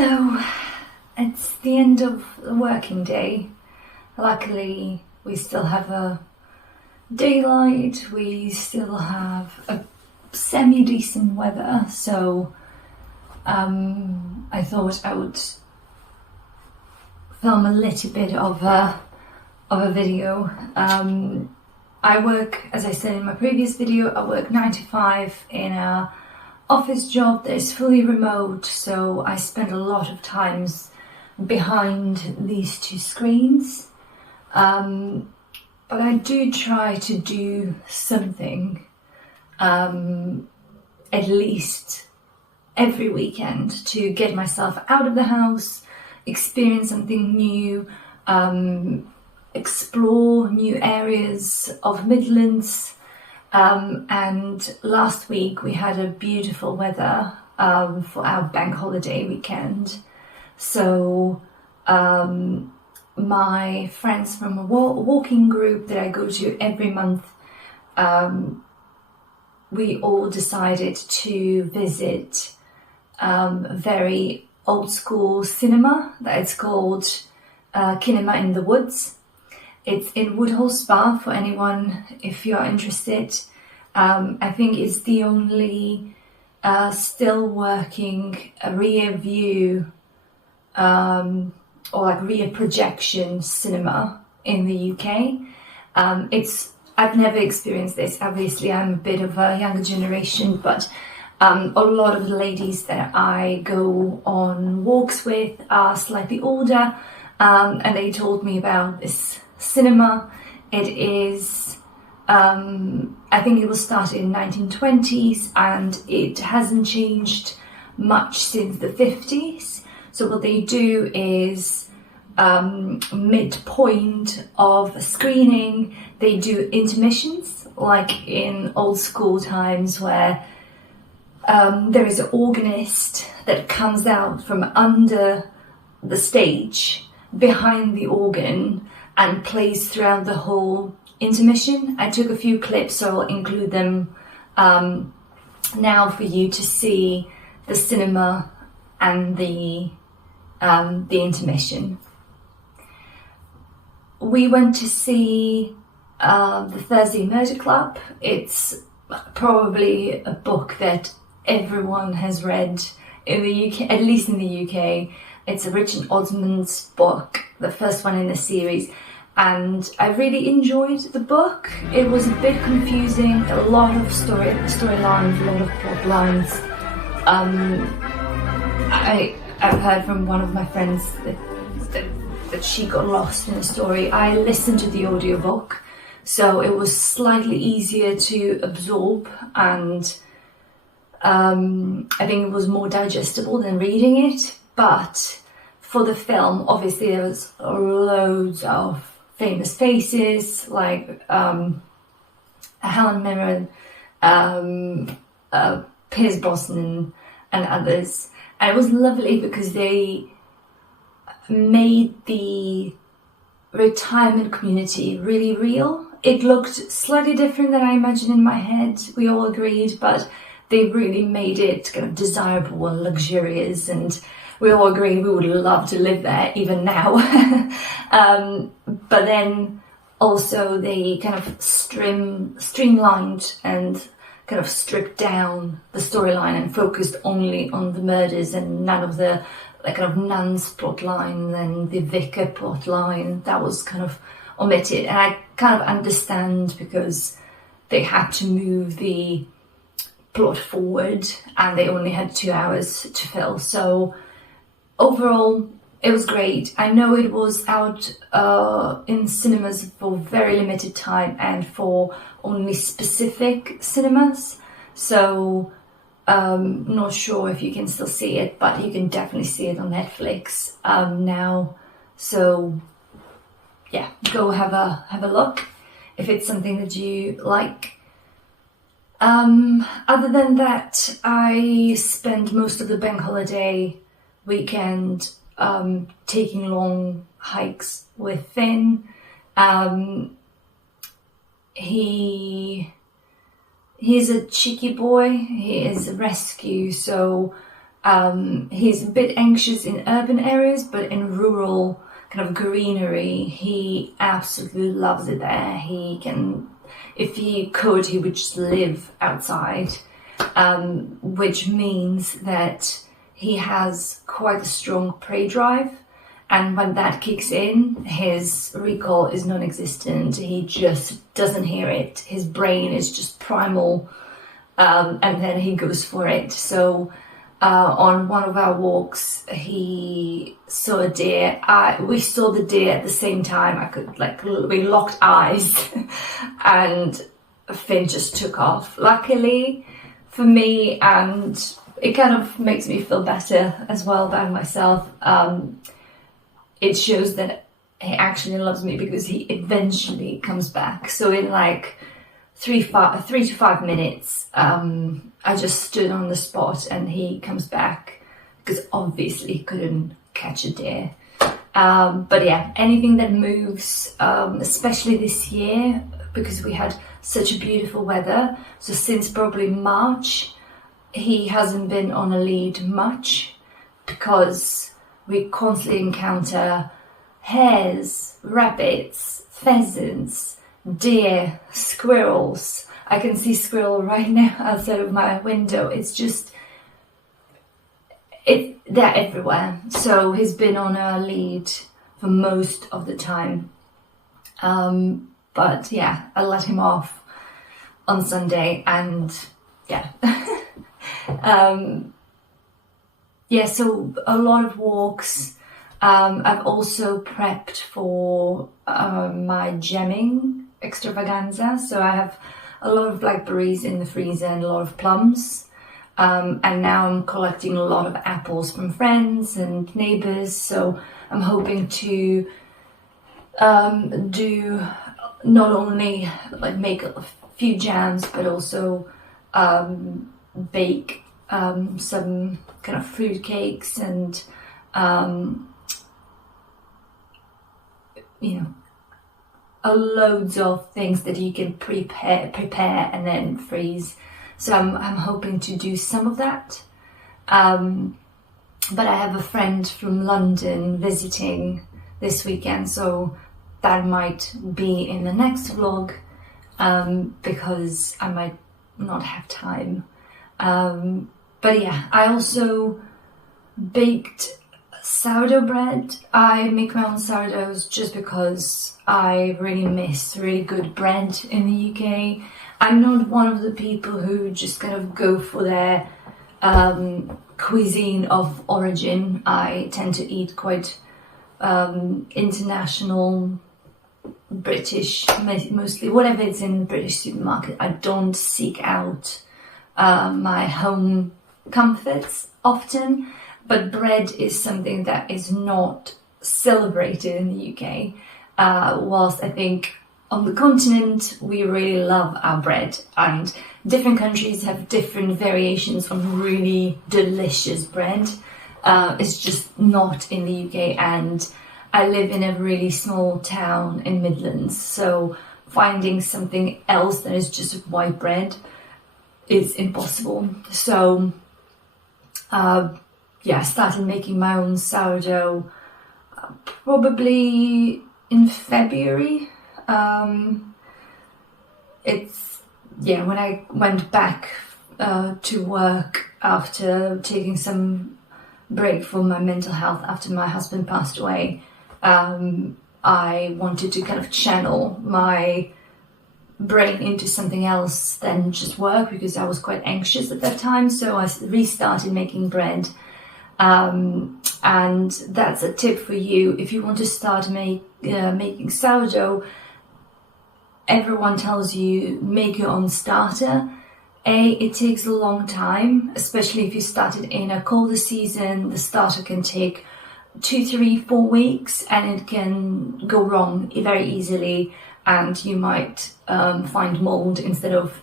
Hello, it's the end of the working day. Luckily, we still have a daylight, we still have a semi-decent weather, so I thought I would film a little bit of a video. I work, as I said in my previous video, I work 9 to 5 in a office job that is fully remote, so I spend a lot of times behind these two screens. But I do try to do something at least every weekend to get myself out of the house, experience something new, explore new areas of Midlands. And last week we had a beautiful weather for our bank holiday weekend. So my friends from a walking group that I go to every month, we all decided to visit a very old school cinema that it's called Cinema in the Woods. It's in Woodhall Spa for anyone if you're interested. I think it's the only still working rear view or like rear projection cinema in the UK. I've never experienced this. Obviously, I'm a bit of a younger generation, but a lot of the ladies that I go on walks with are slightly older, and they told me about this cinema. It is, I think it was started in 1920s and it hasn't changed much since the 50s. So what they do is midpoint of screening, they do intermissions like in old school times where there is an organist that comes out from under the stage behind the organ and plays throughout the whole intermission. I took a few clips, so I'll include them now for you to see the cinema and the intermission. We went to see the Thursday Murder Club. It's probably a book that everyone has read in the UK, at least in the UK. It's a Richard Osman's book, the first one in the series. And I really enjoyed the book. It was a bit confusing, a lot of storylines, a lot of plot lines. I've heard from one of my friends that she got lost in the story. I listened to the audiobook, so it was slightly easier to absorb, and I think it was more digestible than reading it. But for the film, obviously there was loads of famous faces like Helen Mirren, Pierce Brosnan and others. And it was lovely because they made the retirement community really real. It looked slightly different than I imagined in my head, we all agreed, but they really made it kind of desirable and luxurious, and we all agree we would love to live there even now. But then also they kind of streamlined and kind of stripped down the storyline and focused only on the murders and none of the like kind of nun's plot line and the vicar plot line. That was kind of omitted, and I kind of understand because they had to move the plot forward and they only had 2 hours to fill. So overall, it was great. I know it was out in cinemas for very limited time and for only specific cinemas. So not sure if you can still see it, but you can definitely see it on Netflix now. So yeah, go have a look if it's something that you like. Other than that, I spent most of the bank holiday weekend taking long hikes with Finn. He's a cheeky boy. He is a rescue, so He's a bit anxious in urban areas, but in rural kind of greenery, he absolutely loves it there. He can, if he could, he would just live outside, which means that he has quite a strong prey drive. And when that kicks in, his recall is non-existent. He just doesn't hear it. His brain is just primal, and then he goes for it. So on one of our walks, he saw a deer. We saw the deer at the same time. We locked eyes, and Finn just took off. Luckily for me, and it kind of makes me feel better as well about myself. It shows that he actually loves me because he eventually comes back. So in like 3 to 5 minutes, I just stood on the spot and he comes back because obviously he couldn't catch a deer. But yeah, anything that moves, especially this year, because we had such a beautiful weather. So since probably March, he hasn't been on a lead much because we constantly encounter hares, rabbits, pheasants, deer, squirrels. I can see squirrel right now outside of my window. It's just, they're everywhere. So he's been on a lead for most of the time. But yeah, I let him off on Sunday, and yeah. Yeah, so a lot of walks. I've also prepped for my jamming extravaganza. So I have a lot of blackberries in the freezer and a lot of plums. And now I'm collecting a lot of apples from friends and neighbors. So I'm hoping to do not only like make a few jams, but also bake some kind of fruit cakes and loads of things that you can prepare and then freeze. So I'm hoping to do some of that. But I have a friend from London visiting this weekend, so that might be in the next vlog, because I might not have time. But yeah, I also baked sourdough bread. I make my own sourdoughs just because I really miss really good bread in the UK. I'm not one of the people who just kind of go for their cuisine of origin. I tend to eat quite international, British, mostly, whatever is in the British supermarket. I don't seek out my home comforts often, but bread is something that is not celebrated in the UK, whilst I think on the continent we really love our bread, and different countries have different variations on really delicious bread. It's just not in the UK, and I live in a really small town in Midlands, so finding something else that is just white bread is impossible. So I started making my own sourdough probably in February. When I went back to work after taking some break for my mental health after my husband passed away, I wanted to kind of channel my brain into something else than just work, because I was quite anxious at that time. So I restarted making bread. And that's a tip for you. If you want to start making sourdough, everyone tells you make your own starter. It takes a long time, especially if you started in a colder season. The starter can take 2, 3, 4 weeks, and it can go wrong very easily, and you might find mold instead of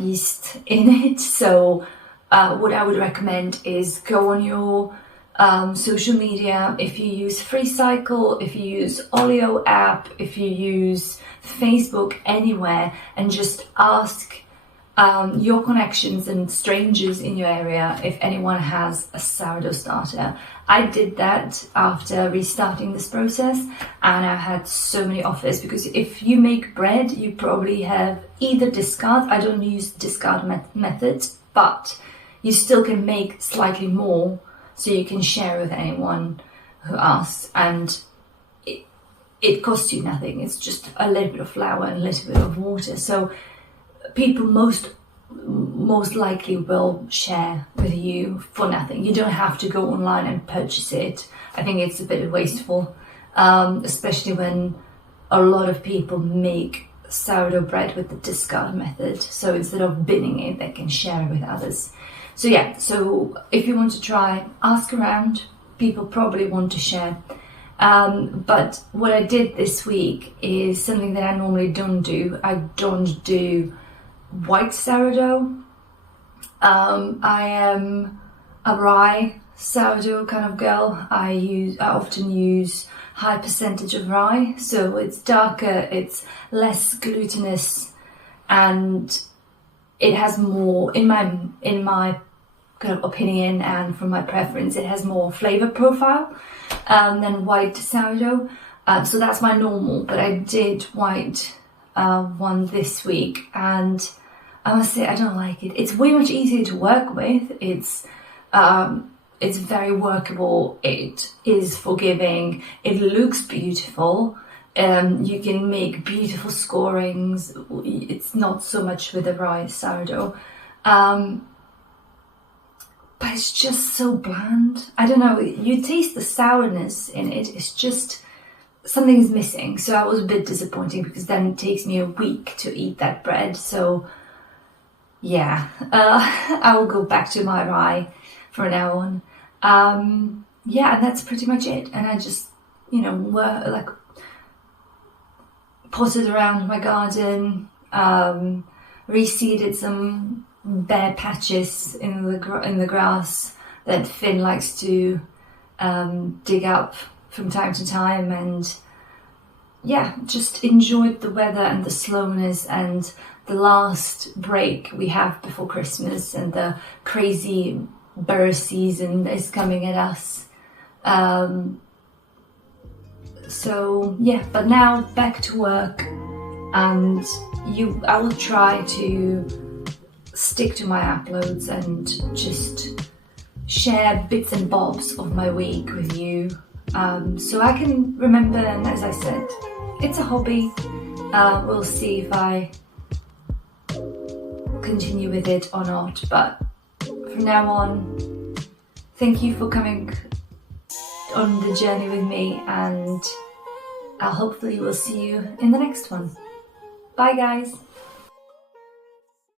yeast in it. So what I would recommend is go on your social media. If you use FreeCycle, if you use Olio app, if you use Facebook, anywhere, and just ask your connections and strangers in your area if anyone has a sourdough starter. I did that after restarting this process, and I had so many offers, because if you make bread, you probably have either discard. I don't use discard methods, but you still can make slightly more, so you can share with anyone who asks, and it costs you nothing. It's just a little bit of flour and a little bit of water. So people most likely will share with you for nothing. You don't have to go online and purchase it. I think it's a bit wasteful, especially when a lot of people make sourdough bread with the discard method. So instead of binning it, they can share it with others. So yeah, so if you want to try, ask around. People probably want to share. But what I did this week is something that I normally don't do. I don't do white sourdough. I am a rye sourdough kind of girl. I often use high percentage of rye, so it's darker, it's less glutinous, and it has more, in my kind of opinion and from my preference, it has more flavor profile than white sourdough. So that's my normal, but I did white one this week, and I must say I don't like it. It's way much easier to work with. It's very workable. It is forgiving. It looks beautiful. You can make beautiful scorings. It's not so much with the rye sourdough. But it's just so bland. I don't know. You taste the sourness in it. It's just something is missing. So I was a bit disappointed, because then it takes me a week to eat that bread. So yeah, I will go back to my rye from now on. Yeah, and that's pretty much it. And I just, potted around my garden, reseeded some bare patches in the grass that Finn likes to dig up from time to time, and yeah, just enjoyed the weather and the slowness and the last break we have before Christmas, and the crazy bird season is coming at us. So yeah, but now back to work, and I will try to stick to my uploads and just share bits and bobs of my week with you, so I can remember. And as I said, it's a hobby. We'll see if I continue with it or not, but from now on, thank you for coming on the journey with me, and I'll hopefully will see you in the next one. Bye guys.